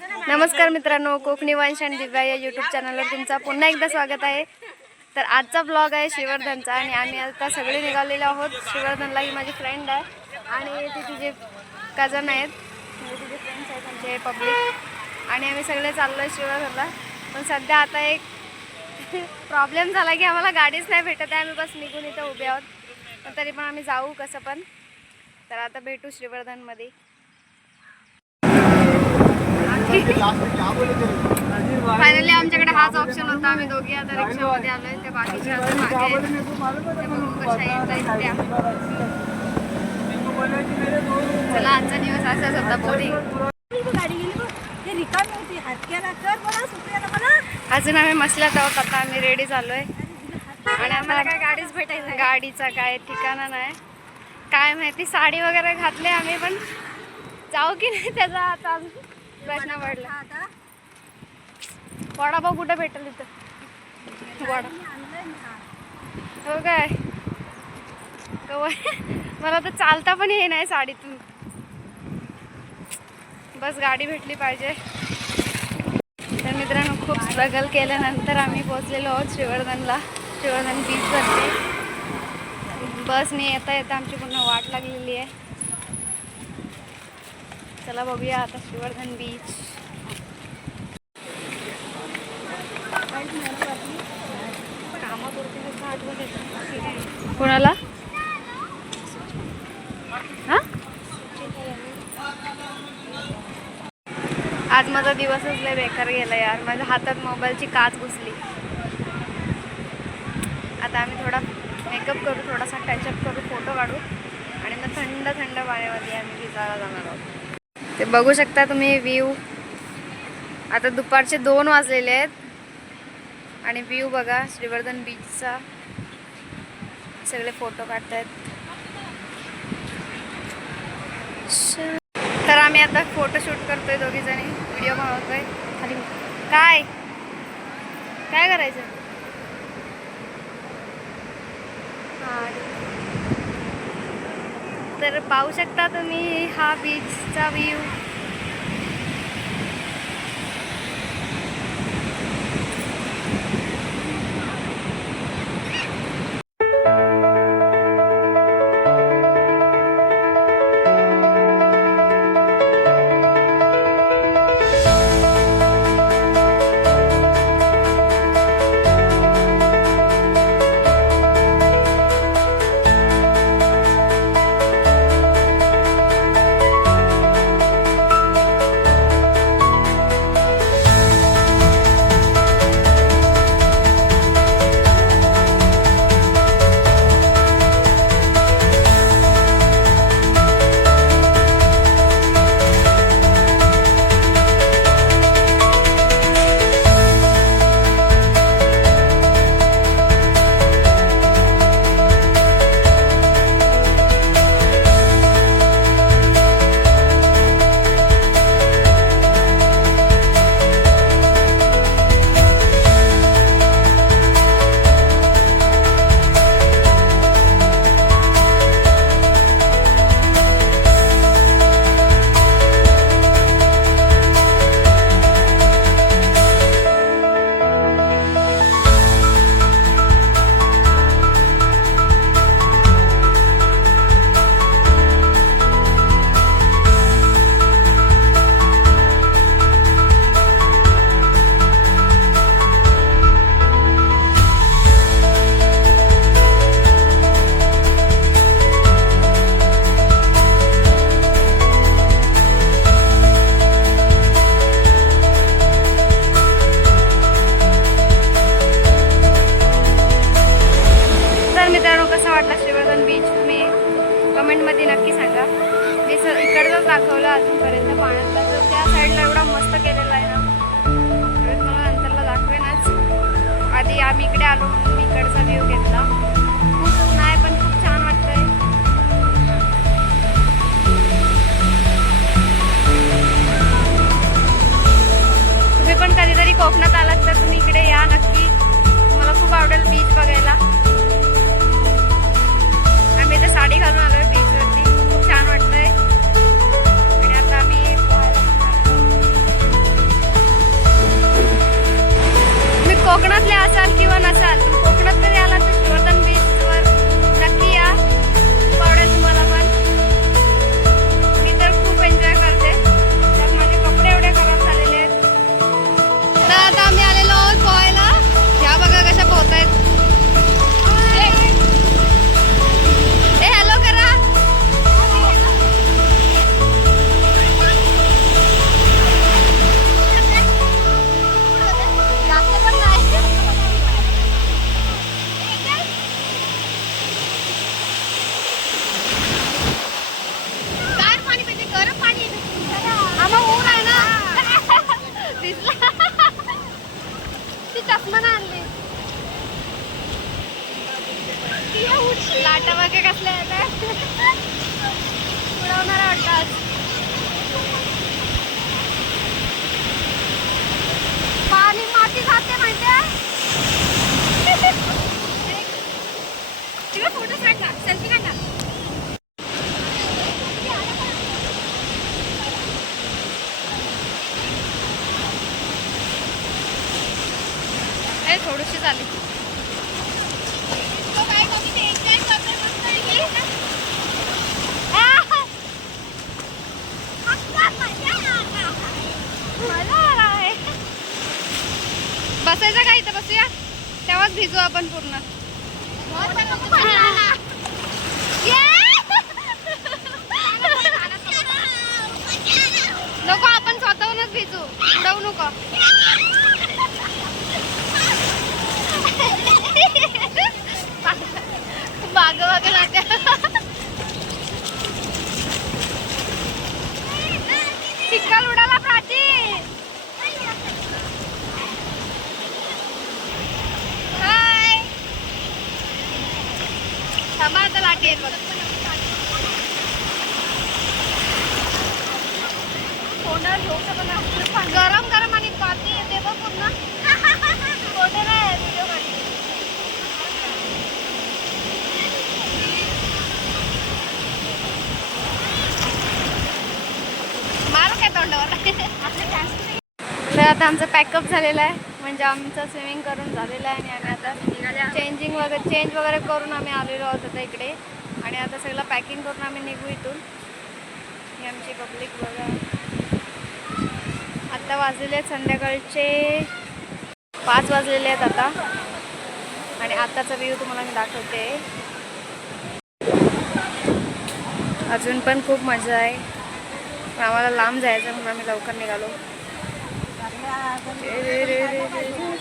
नमस्कार मित्रांनो, कोकणी वंश आणि दिव्या या यूट्यूब चॅनलवर तुमचा पुन्हा एकदा स्वागत आहे। तर आजचा ब्लॉग आहे श्रीवर्धनचा आणि आम्ही आता सगळे निघालेलो आहोत। श्रीवर्धनला ही माझी फ्रेंड आहे आणि ती तिचे कझन आहेत, म्हणजे तिचे फ्रेंड्स आहेत आमचे पब्लिक, आणि आम्ही सगळे चाललो आहे श्रीवर्धनला। पण सध्या आता एक प्रॉब्लेम झाला की आम्हाला गाडीच नाही भेटत आहे, आम्ही बस निघून इथं उभे आहोत, पण तरी पण आम्ही जाऊ कसं पण। तर आता भेटू श्रीवर्धनमध्ये। फायनली आमच्याकडे हाच ऑप्शन होता, आम्ही दोघी आता रिक्षामध्ये आलोय। ते बाकीचे अजून मागे आहेत, ते बघू कशा येत त्या। चला, आजचा दिवस असाच होता, बोरिंग। अजून आम्ही मसल्यात आहोत, आता आम्ही रेडी झालोय आणि आम्हाला काय गाडीच भेटायची, गाडीचा काय ठिकाणा नाही, काय माहिती। साडी वगैरे घातले आम्ही, पण जाऊ की नाही त्याचा आता प्रश्न पडला। वडापाव कुठे भेटेल इथं? वडा हो काय? मला तर चालता पण हे नाही साडीतून, बस गाडी भेटली पाहिजे। तर मित्रांनो, खूप स्ट्रगल केल्यानंतर आम्ही पोहोचलेलो आहोत श्रीवर्धनला, श्रीवर्धन बीचवरती। बसने येता येता आमची पूर्ण वाट लागलेली आहे। चला बघूया आता श्रीवर्धन बीच। कोणाला? हा, आज माझा दिवसच लय बेकार गेला यार। माझ्या हातात मोबाईलची काच घुसली। आता आम्ही थोडा मेकअप करू, थोडासा टचअप करू, फोटो काढू आणि मग थंड थंड पाण्यामध्ये आम्ही भिजायला जाणार आहोत। ते बघू शकता तुम्ही व्ह्यू। आता दुपारचे 2 वाजलेले आहेत आणि व्ह्यू बघा श्रीवर्धन बीचचा। सगळे फोटो काढतायत। तर आम्ही आता फोटोशूट करतोय, दोघी जणी व्हिडिओ बनवतोय। खाली काय काय करायचं? तर पाहू शकता तुम्ही हा बीचचा व्ह्यू। कसा वाटला श्रीवर्धन बीच तुम्ही कमेंटमध्ये नक्की सांगा। मी इकडचंच दाखवलं अजूनपर्यंत पाण्यातला, तर त्या साईडला एवढा मस्त केलेला आहे ना, तर मला नंतरला दाखवेनच। आधी आम्ही इकडे आलो म्हणून मी इकडचा व्ह्यू घेतला। खूप नाही पण खूप छान वाटतंय। तुम्ही पण कधीतरी कोकणात आलात तर तुम्ही इकडे या नक्की, मला खूप आवडेल बीच बघायला। आम्ही इथे साडी घालून आलोय बीचवरती, खूप छान वाटतंय। आणि आता आम्ही कोकणातले असाल किंवा नसाल, कोकणात तरी आला तर श्रीवर्धन बीचवर नक्की या. आवडेल तुम्हाला पण. मी तर खूप एन्जॉय करते. त्यात माझे कपडे एवढे खराब झालेले आहेत. तर आता आम्ही आलेलो आहोत पोहायला. ह्या बघा कशा पोहतायत. ए हॅलो करा. चष्मा ना आणली. लाटा वगैरे कसल्या येतात. उडवणार वाटतात. पाणी माती खाते माहितीये. तिला फोटो काढ ना, सेल्फी काढ ना. थोडीशी झाली. बसायचं का इथं बसूया, तेव्हाच भिजू आपण पूर्ण. नको आपण स्वतःहूनच भिजू, उडवू नको. माग माग जाते. चिखल उडाला प्राची. हाय. थांबा आता लाटी येत बघ. गरम गरम आणि पाती येते बघ पूर्ण. फोटो नाही व्हिडिओ काढते. मार काय तोंडावर. तर आता आमचं पॅकअप झालेलं आहे. म्हणजे आमचं स्विमिंग करून झालेलं आहे. आणि आम्ही आता चेंज वगैरे करून आम्ही आलेलो आहोत आता इकडे. आणि आता सगळं पॅकिंग करून आम्ही निघू इथून. ही आमची पब्लिक बघा. आता वाजलेले आहेत संध्याकाळचे 5 वाजलेले आहेत आता. आणि आताचा व्ह्यू तुम्हाला मी दाखवते. अजून पण खूप मजा आहे. पण आम्हाला लांब जायचं म्हणून आम्ही लवकर निघालो. रे रे रे रे रे रे.